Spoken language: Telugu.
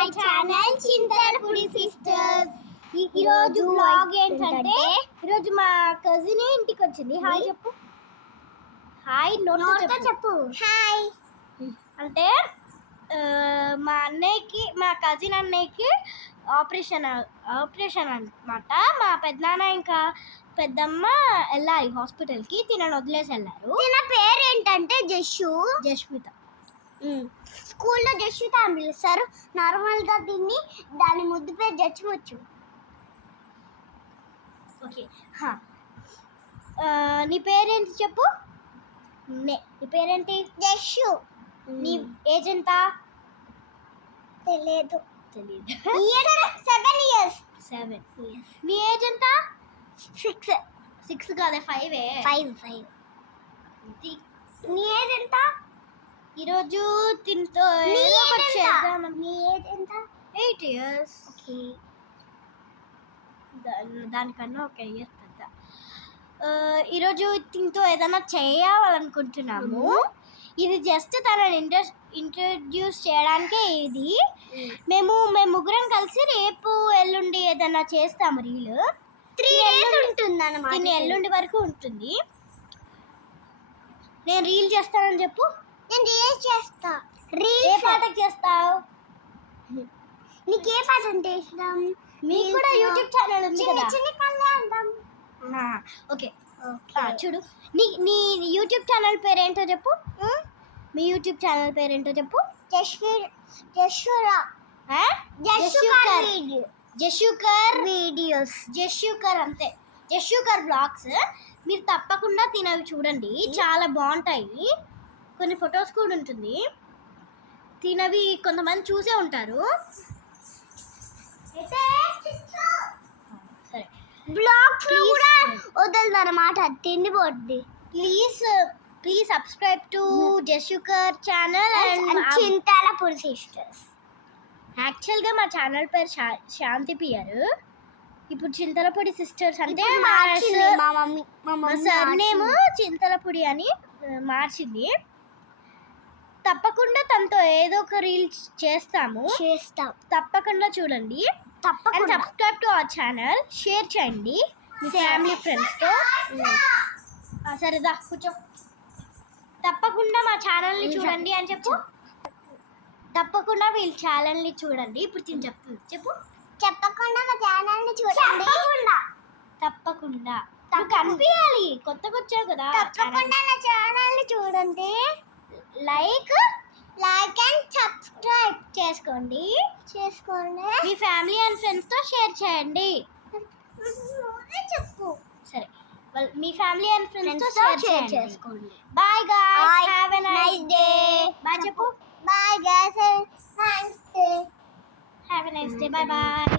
My channel Chintalapudi sisters. ఈరోజు వ్లాగ్ ఏంటంటే ఈరోజు మా కజిన్ ఇంటికి వచ్చింది. హాయ్ చెప్పు. హాయ్ నోట్తో చెప్పు. హాయ్ అంటే మా అన్నయ్యకి, మా కజిన్ అన్నయ్యకి ఆపరేషన్ అన్నమాట. మా పెద్దనాన్న ఇంకా పెద్దమ్మ వెళ్ళాలి హాస్పిటల్కి. తినని వదిలేసి వెళ్ళారు. తిన పేరు ఏంటంటే జస్మిత. స్కూల్లో జస్మిత అని పిలుస్తారు. నార్మల్గా దీన్ని దాని ముద్దు పేరు జస్మిచ్చు. ఓకే, నీ పేరేంటి చెప్పు. నీ పేరేంటి? జస్సు. నీ ఏజ్ ఎంత? తెలియదు. 7 years. 7 years. నీ ఏజ్ ఎంత? 6 కాదే 5. నీ ఏజ్ ఎంత? ఈరోజు తింటూ నీ ఏజ్ ఎంత? 8 years. ఓకే, దానికన్నా ఒక ఇయర్ పెద్ద. ఈరోజు తింటూ ఏదైనా చేయాలనుకుంటున్నాము. ఇది జస్ట్ తనని ఇంట్రడ్యూస్ చేయడానికే. ఇది మేము ముగ్గురం కలిసి రేపు ఎల్లుండి ఏదైనా చేస్తాము. రీల్ 3 days ఉంటుంది అన్నమాట. దీన్ని ఎల్లుండి వరకు ఉంటుంది. నేను రీల్ చేస్తానని చెప్పు. నేను రీల్స్ చేస్తా. ఏ పాటకి చేస్తావు? నీకు ఏ పాట అంటే ఇష్టం? మీకు కూడా యూట్యూబ్ ఛానల్ ఉంది కదా. ఓకే, చూడు. నీ యూట్యూబ్ ఛానల్ పేరేంటో చెప్పు. మీ యూట్యూబ్ ఛానల్ పేరేంటో చెప్పు. జస్సుకర్ వీడియోస్. జస్సుకర్ అంతే. జస్సుకర్ వ్లాగ్స్. మీరు తప్పకుండా తినవి చూడండి, చాలా బాగుంటాయి. కొన్ని ఫొటోస్ కూడా ఉంటుంది. తినవి కొంతమంది చూసే ఉంటారు. సరే, బ్లాగ్స్ కూడా వదలదన్నమాట, తిండిపోద్ది. ప్లీజ్ సబ్స్క్రైబ్ టు జస్సుకర్ ఛానల్ అండ్ చింతలపూడి సిస్టర్స్. యాక్చువల్గా మా ఛానల్ పేరు శాంతి పియర్. ఇప్పుడు చింతలపూడి సిస్టర్స్ అంటే మా సర్నేమ్ చింతలపూడి అని మార్చింది. తప్పకుండా తనతో ఏదో ఒక రీల్ చేస్తాం. తప్పకుండా చూడండి. తప్పకుండా subscribe to our channel. Share చేయండి మీ ఫ్యామిలీ ఫ్రెండ్స్తో. సరేదా కూర్చో. తప్పకుండా మా ఛానల్ని చూడండి అని చెప్పు. తప్పకుండా వీళ్ళ ఛానల్ని చూడండి. ఇప్పుడు తిని చెప్పు. చెప్పకుండా మా ఛానల్ని చూడండి. తప్పకుండా కనిపించాలి. కొత్తగా వచ్చావు కదా. తప్పకుండా నా ఛానల్ని చూడండి. లైక్ అండ్ సబ్స్క్రైబ్ చేసుకోండి. మీ ఫ్యామిలీ అండ్ ఫ్రెండ్స్తో షేర్ చేయండి. చెప్పు. సరే, మీ ఫ్యామిలీ అండ్ ఫ్రెండ్స్తో షేర్ చేసుకోండి. Bye guys, have a nice day. Bye చెప్పు. Bye guys, have a nice day. Bye bye.